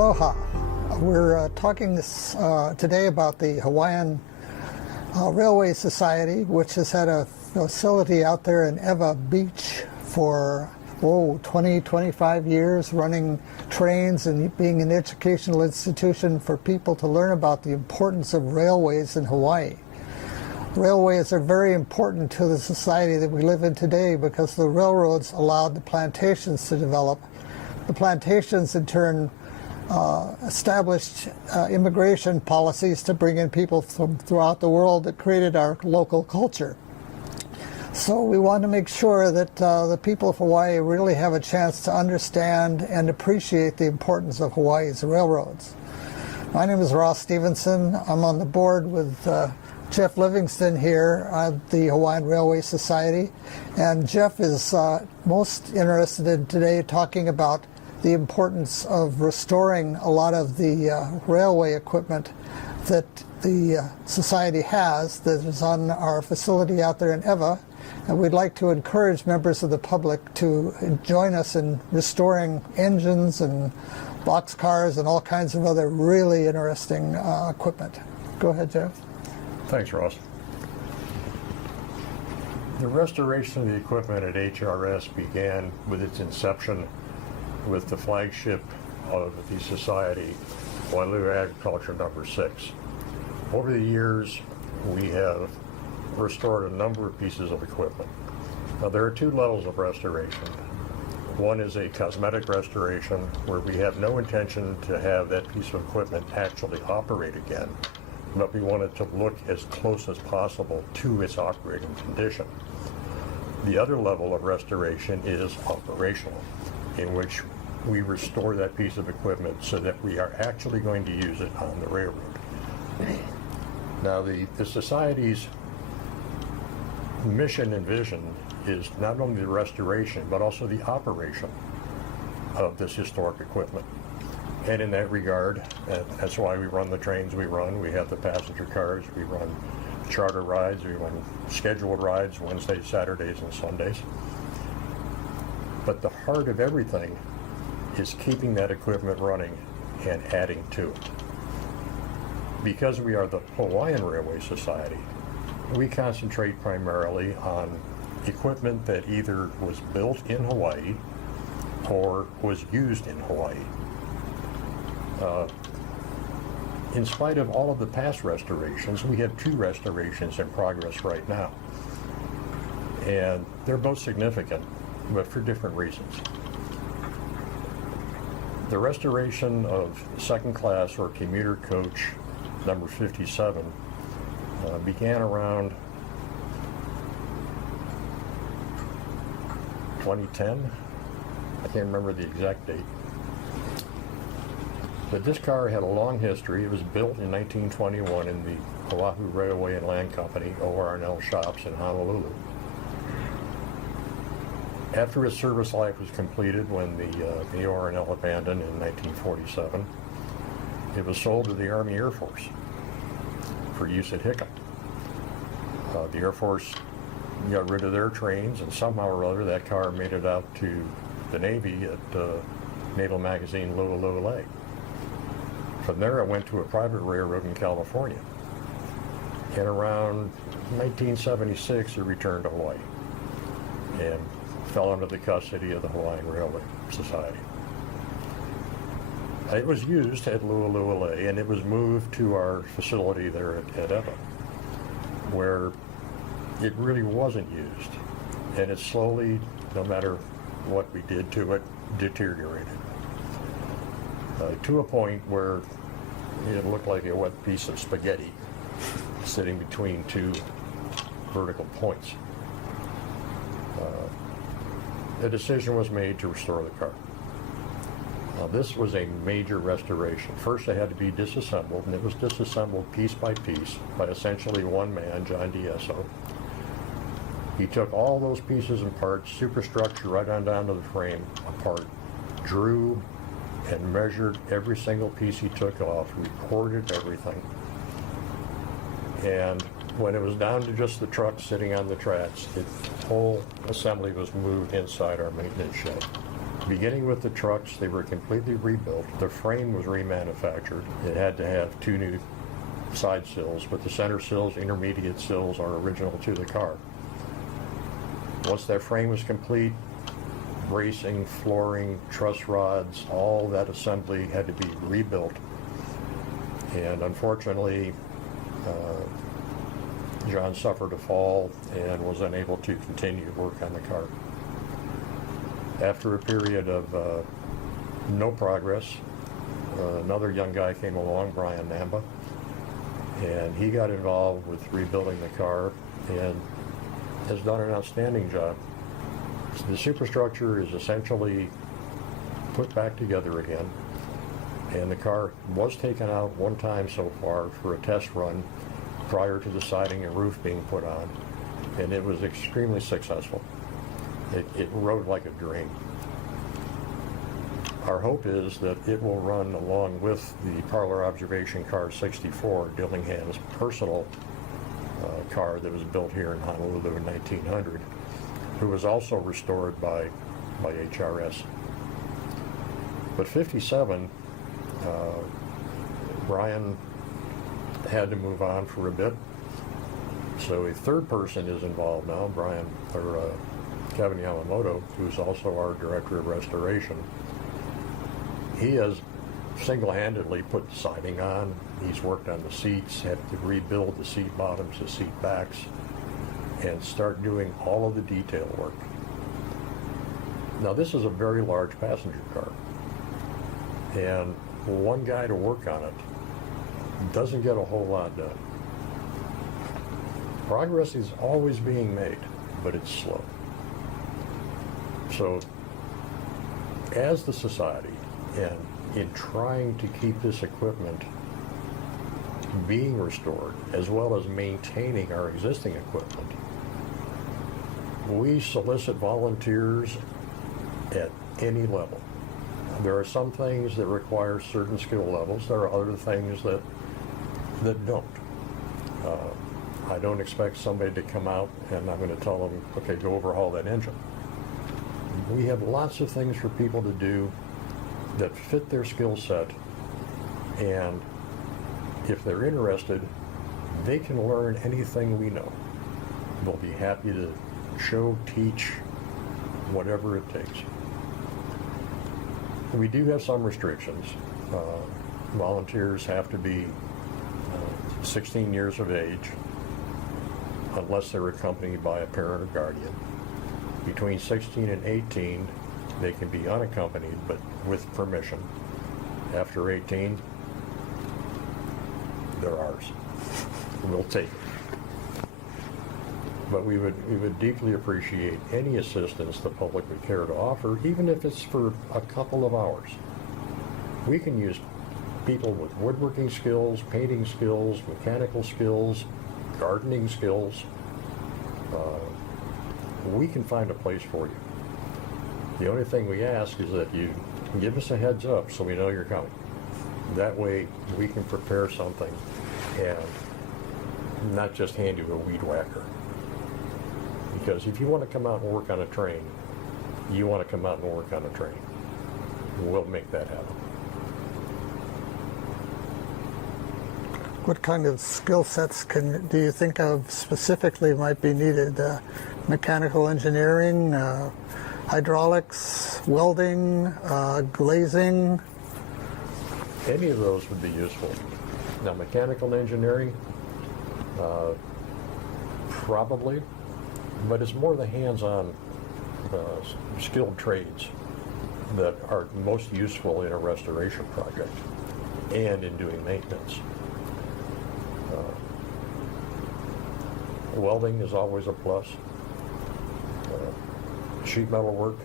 Aloha. We're talking today about the Hawaiian Railway Society, which has had a facility out there in Ewa Beach for 20, 25 years, running trains and being an educational institution for people to learn about the importance of railways in Hawaii. Railways are very important to the society that we live in today because the railroads allowed the plantations to develop. The plantations in turn established immigration policies to bring in people from throughout the world that created our local culture. So we want to make sure that the people of Hawaii really have a chance to understand and appreciate the importance of Hawaii's railroads. My name is Ross Stevenson. I'm on the board with Jeff Livingston here at the Hawaiian Railway Society. And Jeff is most interested in today talking about the importance of restoring a lot of the railway equipment that the society has that is on our facility out there in Ewa. And we'd like to encourage members of the public to join us in restoring engines and boxcars and all kinds of other really interesting equipment. Go ahead, Jeff. Thanks, Ross. The restoration of the equipment at HRS began with its inception with the flagship of the Society, Hawaiian Agriculture number 6. Over the years, we have restored a number of pieces of equipment. Now, there are two levels of restoration. One is a cosmetic restoration, where we have no intention to have that piece of equipment actually operate again, but we want it to look as close as possible to its operating condition. The other level of restoration is operational, in which we restore that piece of equipment so that we are actually going to use it on the railroad. Now, the Society's mission and vision is not only the restoration, but also the operation of this historic equipment. And in that regard, that's why we run the trains we run. We have the passenger cars, we run charter rides, we run scheduled rides Wednesdays, Saturdays, and Sundays. But the heart of everything is keeping that equipment running and adding to it. Because we are the Hawaiian Railway Society, we concentrate primarily on equipment that either was built in Hawaii or was used in Hawaii. In spite of all of the past restorations, we have 2 restorations in progress right now. And they're both significant, but for different reasons. The restoration of second class or commuter coach number 57 began around 2010. I can't remember the exact date. But this car had a long history. It was built in 1921 in the Oahu Railway and Land Company, OR&L shops in Honolulu. After its service life was completed, when the OR&L abandoned in 1947, it was sold to the Army Air Force for use at Hickam. The Air Force got rid of their trains, and somehow or other that car made it out to the Navy at Naval Magazine ʻŌlelo. From there it went to a private railroad in California. And around 1976 it returned to Hawaii and fell under the custody of the Hawaiian Railway Society. It was used at ʻŌlelo, and it was moved to our facility there at Ewa, where it really wasn't used, and it slowly, no matter what we did to it, deteriorated. To a point where it looked like a wet piece of spaghetti sitting between 2 vertical points. A decision was made to restore the car. Now, this was a major restoration. First, it had to be disassembled, and it was disassembled piece by piece by essentially one man, John D'Esso. He took all those pieces and parts, superstructure right on down to the frame apart, drew and measured every single piece he took off, recorded everything. And when it was down to just the truck sitting on the tracks, the whole assembly was moved inside our maintenance shed Beginning with the trucks, they were completely rebuilt. The frame was remanufactured. It had to have two new side sills, but the center sills, intermediate sills, are original to the car. Once that frame was complete, bracing, flooring, truss rods, all that assembly had to be rebuilt. And unfortunately, John suffered a fall and was unable to continue work on the car. After a period of no progress, another young guy came along, Brian Namba, and he got involved with rebuilding the car and has done an outstanding job. So the superstructure is essentially put back together again, and the car was taken out one time so far for a test run prior to the siding and roof being put on, and it was extremely successful. It rode like a dream. Our hope is that it will run along with the Parlor Observation Car 64, Dillingham's personal car that was built here in Honolulu in 1900, who was also restored by HRS. But 57, Brian had to move on for a bit, so a third person is involved now, Kevin Yamamoto, who's also our Director of Restoration. He has single-handedly put the siding on. He's worked on the seats, had to rebuild the seat bottoms, the seat backs, and start doing all of the detail work. Now, this is a very large passenger car, and one guy to work on it doesn't get a whole lot done. Progress is always being made, but it's slow. So, as the society, and in trying to keep this equipment being restored, as well as maintaining our existing equipment, we solicit volunteers at any level. There are some things that require certain skill levels. There are other things that don't. I don't expect somebody to come out and I'm going to tell them, okay, go overhaul that engine. We have lots of things for people to do that fit their skill set, and if they're interested, they can learn anything we know. We'll be happy to show, teach, whatever it takes. We do have some restrictions. Volunteers have to be 16 years of age, unless they're accompanied by a parent or guardian. Between 16 and 18, they can be unaccompanied, but with permission. After 18, they're ours. We'll take it. But we would deeply appreciate any assistance the public would care to offer, even if it's for a couple of hours. We can use people with woodworking skills, painting skills, mechanical skills, gardening skills. We can find a place for you. The only thing we ask is that you give us a heads up so we know you're coming. That way we can prepare something and not just hand you a weed whacker. Because if you want to come out and work on a train, you want to come out and work on a train. We'll make that happen. What kind of skill sets do you think of specifically might be needed? Mechanical engineering, hydraulics, welding, glazing? Any of those would be useful. Now, mechanical engineering, probably, but it's more the hands-on skilled trades that are most useful in a restoration project and in doing maintenance. Welding is always a plus. Sheet metal work.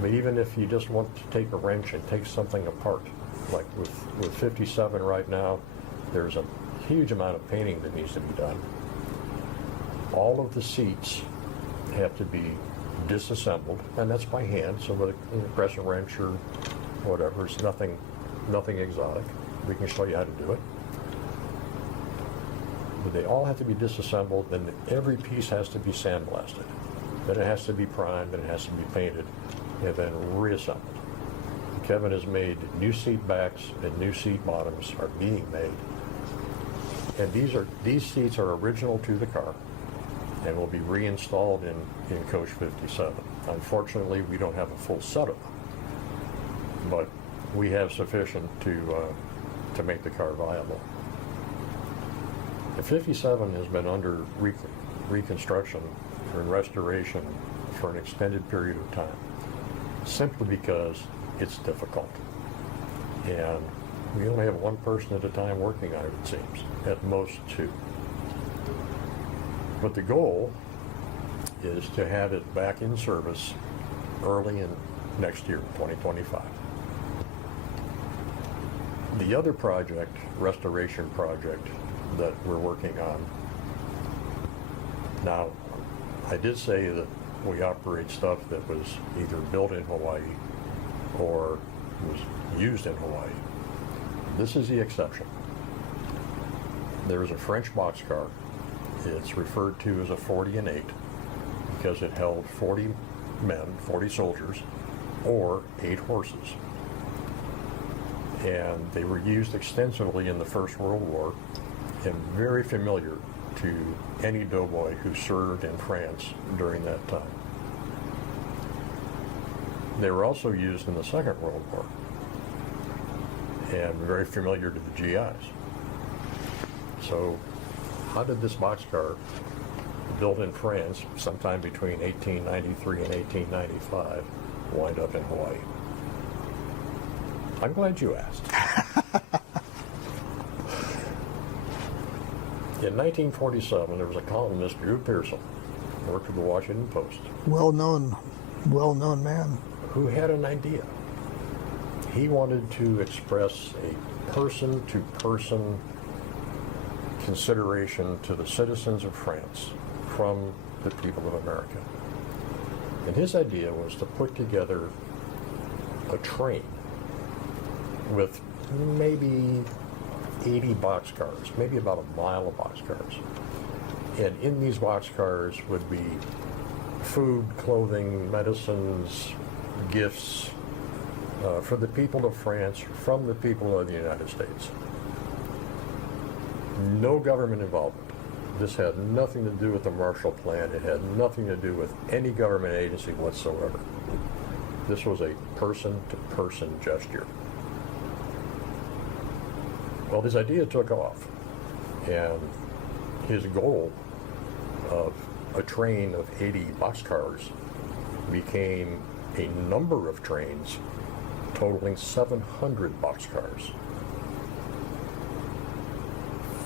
But even if you just want to take a wrench and take something apart, like with 57 right now, there's a huge amount of painting that needs to be done. All of the seats have to be disassembled, and that's by hand, so with a crescent wrench or whatever, it's nothing exotic. We can show you how to do it. But they all have to be disassembled, and every piece has to be sandblasted. Then it has to be primed, and it has to be painted. and then reassembled. Kevin has made new seat backs and new seat bottoms are being made. And these seats are original to the car and will be reinstalled in Coach 57. Unfortunately, we don't have a full set of them, but we have sufficient to make the car viable. The 57 has been under reconstruction and restoration for an extended period of time, simply because it's difficult. And we only have one person at a time working on it, it seems, at most two. But the goal is to have it back in service early in next year, 2025. The other project, restoration project, that we're working on, now, I did say that we operate stuff that was either built in Hawaii or was used in Hawaii. This is the exception. There's a French boxcar. It's referred to as a 40 and 8 because it held 40 men, 40 soldiers, or 8 horses. And they were used extensively in the First World War and very familiar to any doughboy who served in France during that time. They were also used in the Second World War and very familiar to the GIs. So how did this boxcar, built in France sometime between 1893 and 1895, wind up in Hawaii? I'm glad you asked. In 1947, there was a columnist, Drew Pearson, who worked for the Washington Post. Well-known man. Who had an idea. He wanted to express a person-to-person consideration to the citizens of France from the people of America. And his idea was to put together a train with maybe 80 boxcars, maybe about a mile of boxcars. And in these boxcars would be food, clothing, medicines, gifts for the people of France, from the people of the United States. No government involvement. This had nothing to do with the Marshall Plan. It had nothing to do with any government agency whatsoever. This was a person-to-person gesture. Well, his idea took off, and his goal of a train of 80 boxcars became a number of trains totaling 700 boxcars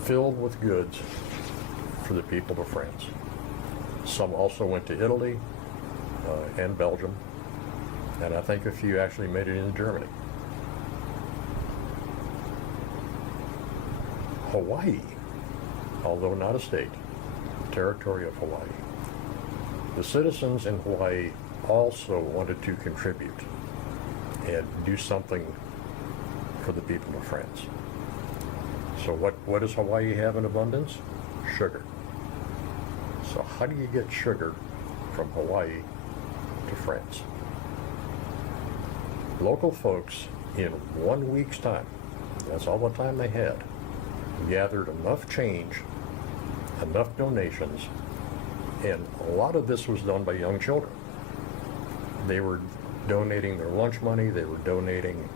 filled with goods for the people of France. Some also went to Italy and Belgium, and I think a few actually made it into Germany. Hawaii, although not a state, territory of Hawaii. The citizens in Hawaii also wanted to contribute and do something for the people of France. So what does Hawaii have in abundance? Sugar. So how do you get sugar from Hawaii to France? Local folks, in 1 week's time, that's all the time they had, gathered enough change, enough donations, and a lot of this was done by young children. They were donating their lunch money, they were donating,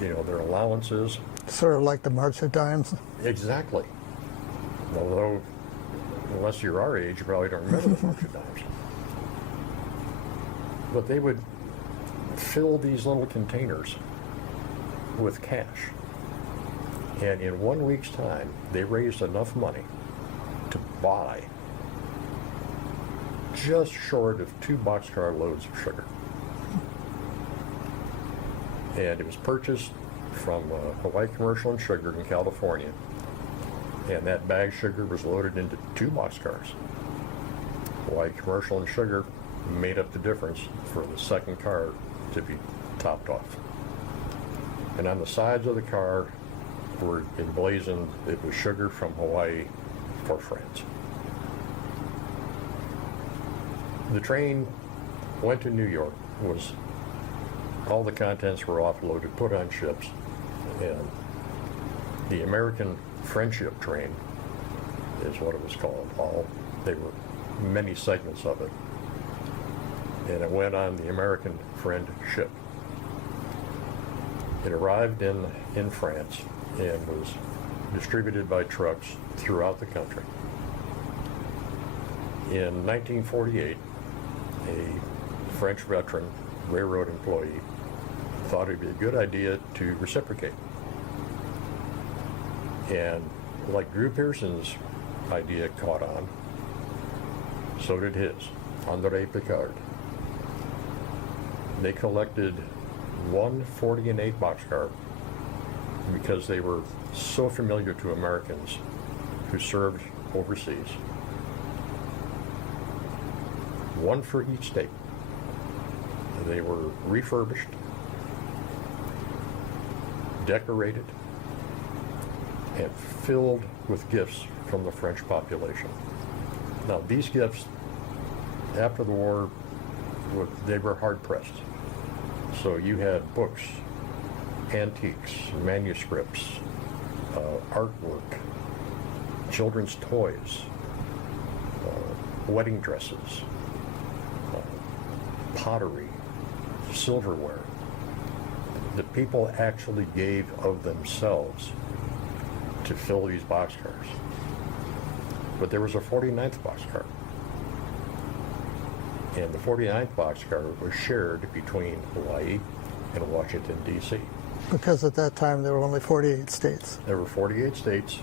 their allowances. Sort of like the March of Dimes. Exactly. Although, unless you're our age, you probably don't remember the March of Dimes. But they would fill these little containers with cash. And in 1 week's time, they raised enough money to buy just short of 2 boxcar loads of sugar. And it was purchased from Hawaii Commercial and Sugar in California. And that bag sugar was loaded into 2 boxcars. Hawaii Commercial and Sugar made up the difference for the second car to be topped off. And on the sides of the car were emblazoned, it was sugar from Hawaii for France. The train went to New York, was all the contents were offloaded, put on ships, and the American Friendship Train is what it was called. There were many segments of it, and it went on the American Friend ship. It arrived in France and was distributed by trucks throughout the country. In 1948, a French veteran railroad employee thought it'd be a good idea to reciprocate. And like Drew Pearson's idea caught on, so did his, André Picard. They collected one 40 and 8 boxcar because they were so familiar to Americans who served overseas. One for each state. They were refurbished, decorated, and filled with gifts from the French population. Now, these gifts, after the war, they were hard-pressed. So you had books, antiques, manuscripts, artwork, children's toys, wedding dresses, pottery, silverware. The people actually gave of themselves to fill these boxcars. But there was a 49th boxcar. And the 49th boxcar was shared between Hawaii and Washington, D.C. Because at that time there were only 48 states. There were 48 states.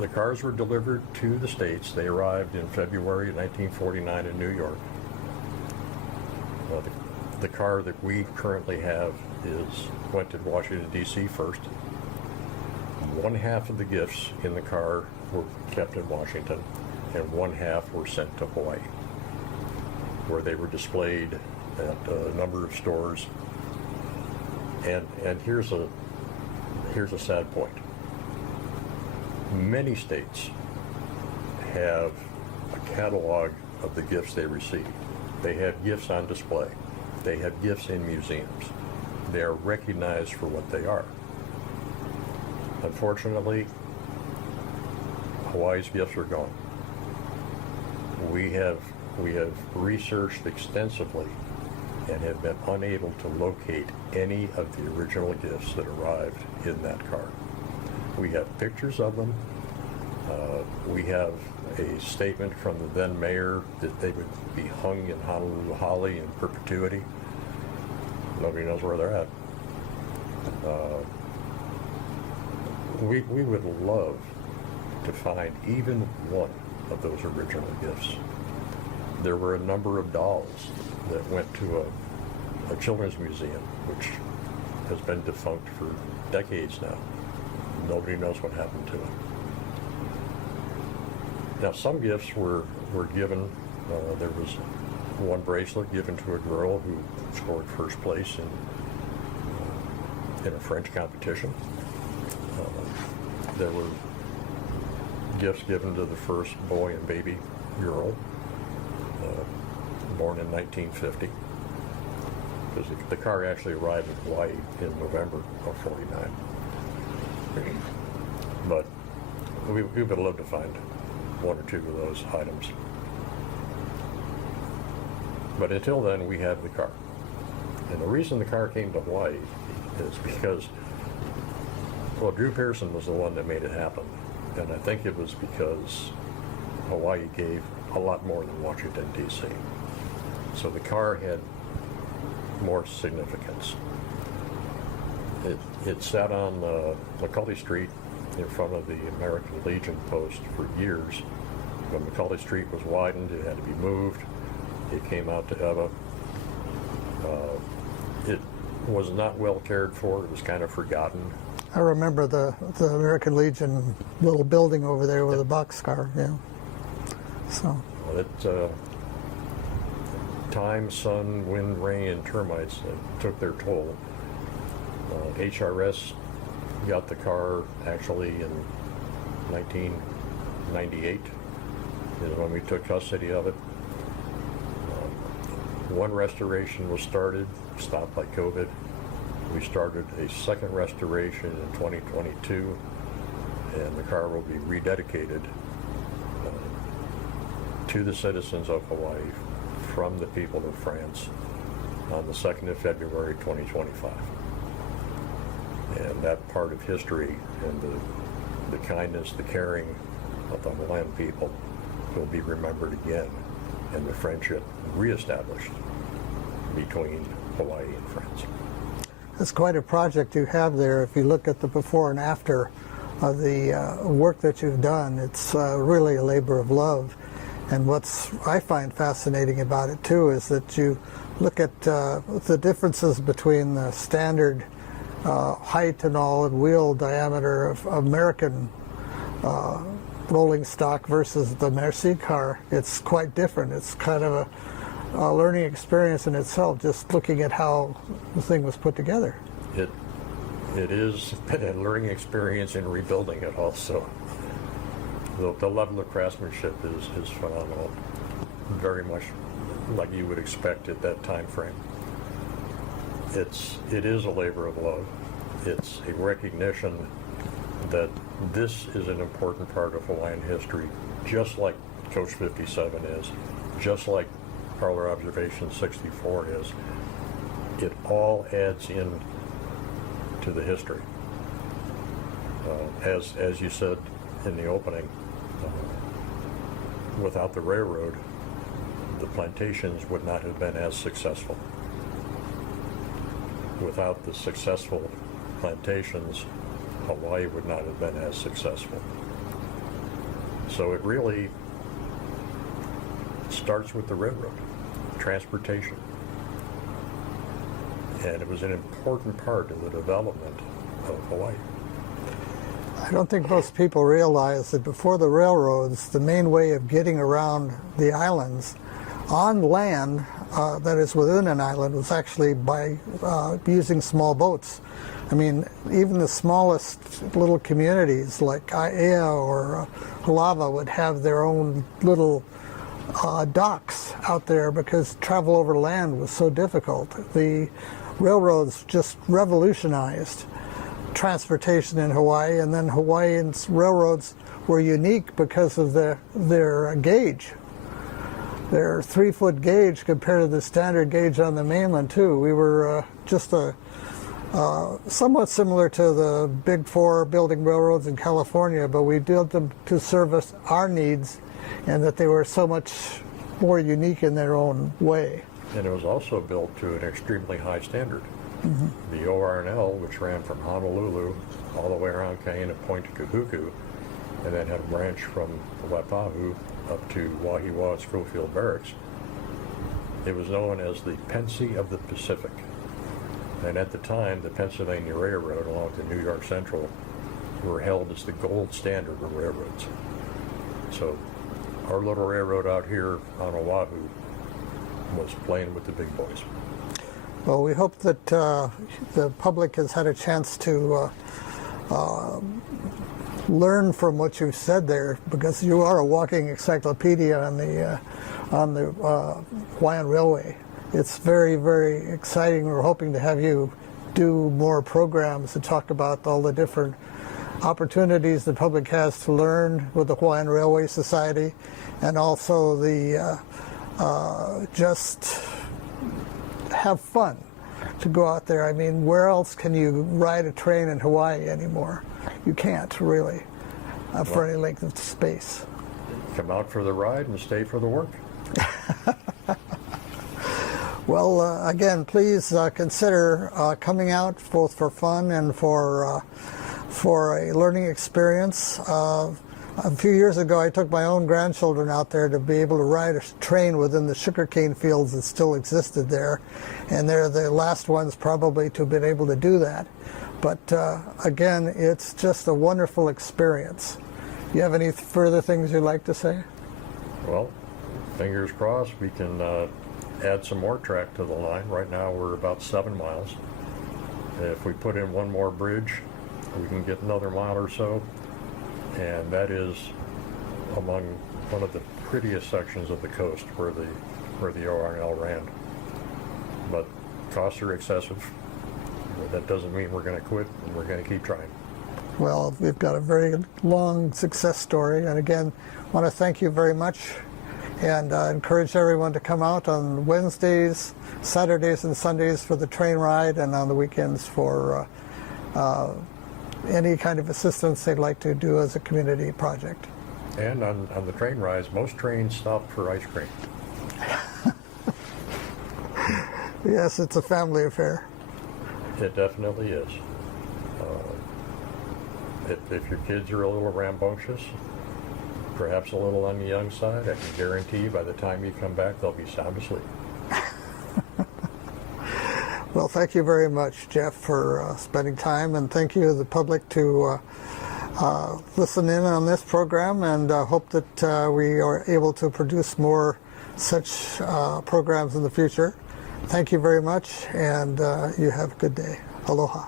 The cars were delivered to the states. They arrived in February 1949 in New York. The car that we currently have went to Washington, D.C. first. One half of the gifts in the car were kept in Washington, and one half were sent to Hawaii, where they were displayed at a number of stores. And here's a sad point. Many states have a catalog of the gifts they received. They have gifts on display. They have gifts in museums. They are recognized for what they are. Unfortunately, Hawaii's gifts are gone. We have researched extensively and have been unable to locate any of the original gifts that arrived in that car. We have pictures of them. We have a statement from the then mayor that they would be hung in Honolulu Holly in perpetuity. Nobody knows where they're at. We would love to find even one of those original gifts. There were a number of dolls that went to a children's museum, which has been defunct for decades now. Nobody knows what happened to it. Now, some gifts were given. There was one bracelet given to a girl who scored first place in a French competition. There were gifts given to the first boy and baby girl, born in 1950, because the car actually arrived in Hawaii in November of '49. But we would love to find one or two of those items. But until then, we have the car. And the reason the car came to Hawaii is because, well, Drew Pearson was the one that made it happen. And I think it was because Hawaii gave a lot more than Washington, D.C. So the car had more significance. It sat on McCully Street in front of the American Legion post for years. When McCully Street was widened, it had to be moved. It came out to Eva. It was not well cared for. It was kind of forgotten. I remember the American Legion little building over there with a boxcar, yeah. So. Well, time, sun, wind, rain, and termites took their toll. HRS got the car actually in 1998 is when we took custody of it. One restoration was started stopped by COVID. We started a second restoration in 2022, and the car will be rededicated to the citizens of Hawaii from the people of France on the 2nd of February 2025. And that part of history and the kindness, the caring of the Hawaiian people will be remembered again, and the friendship reestablished between Hawaii and France. It's quite a project you have there. If you look at the before and after of the work that you've done, it's really a labor of love. And what's I find fascinating about it too is that you look at the differences between the standard height and all and wheel diameter of American rolling stock versus the Merci car. It's quite different. It's kind of a learning experience in itself, just looking at how the thing was put together. It is a learning experience in rebuilding it also. The level of craftsmanship is phenomenal, very much like you would expect at that time frame. It is a labor of love. It's a recognition that this is an important part of Hawaiian history, just like Coach 57 is, just like Parlor Observation 64 is. It all adds in to the history. As you said in the opening, without the railroad, the plantations would not have been as successful. Without the successful plantations, Hawaii would not have been as successful. So it really starts with the railroad, transportation. And it was an important part of the development of Hawaii. I don't think most people realize that before the railroads, the main way of getting around the islands on land that is within an island was actually by using small boats. I mean, even the smallest little communities like Aiea or Halava would have their own little docks out there because travel over land was so difficult. The railroads just revolutionized transportation in Hawaii, and then Hawaiians railroads were unique because of their gauge. Their 3-foot gauge compared to the standard gauge on the mainland too. We were just somewhat similar to the Big Four building railroads in California, but we built them to service our needs, and that they were so much more unique in their own way. And it was also built to an extremely high standard. Mm-hmm. The ORNL, which ran from Honolulu all the way around Kaena Point to Kahuku, and then had a branch from Waipahu up to Wahiwa at Schofield Barracks, it was known as the Pensy of the Pacific. And at the time, the Pennsylvania Railroad, along with the New York Central, were held as the gold standard of railroads. So our little railroad out here on Oahu was playing with the big boys. Well, we hope that the public has had a chance to learn from what you said there, because you are a walking encyclopedia on the Hawaiian Railway. It's very, very exciting. We're hoping to have you do more programs to talk about all the different opportunities the public has to learn with the Hawaiian Railway Society, and also the just have fun to go out there. I mean, where else can you ride a train in Hawaii anymore? You can't really for any length of space. Come out for the ride and stay for the work. Well, again, please consider coming out both for fun and for a learning experience. A few years ago, I took my own grandchildren out there to be able to ride a train within the sugarcane fields that still existed there, and they're the last ones probably to have been able to do that. But again, it's just a wonderful experience. You have any further things you'd like to say? Well, fingers crossed we can add some more track to the line. Right now we're about 7 miles. If we put in one more bridge, we can get another mile or so, and that is among one of the prettiest sections of the coast where the ORNL ran. But costs are excessive. But that doesn't mean we're going to quit, and we're going to keep trying. Well, we've got a very long success story, and again, I want to thank you very much, and encourage everyone to come out on Wednesdays, Saturdays, and Sundays for the train ride, and on the weekends for any kind of assistance they'd like to do as a community project. And on the train rides, most trains stop for ice cream. Yes, it's a family affair. It definitely is. If your kids are a little rambunctious, perhaps a little on the young side, I can guarantee you by the time you come back, they'll be sound asleep. Well, thank you very much, Jeff, for spending time, and thank you to the public to listen in on this program, and hope that we are able to produce more such programs in the future. Thank you very much, and you have a good day. Aloha.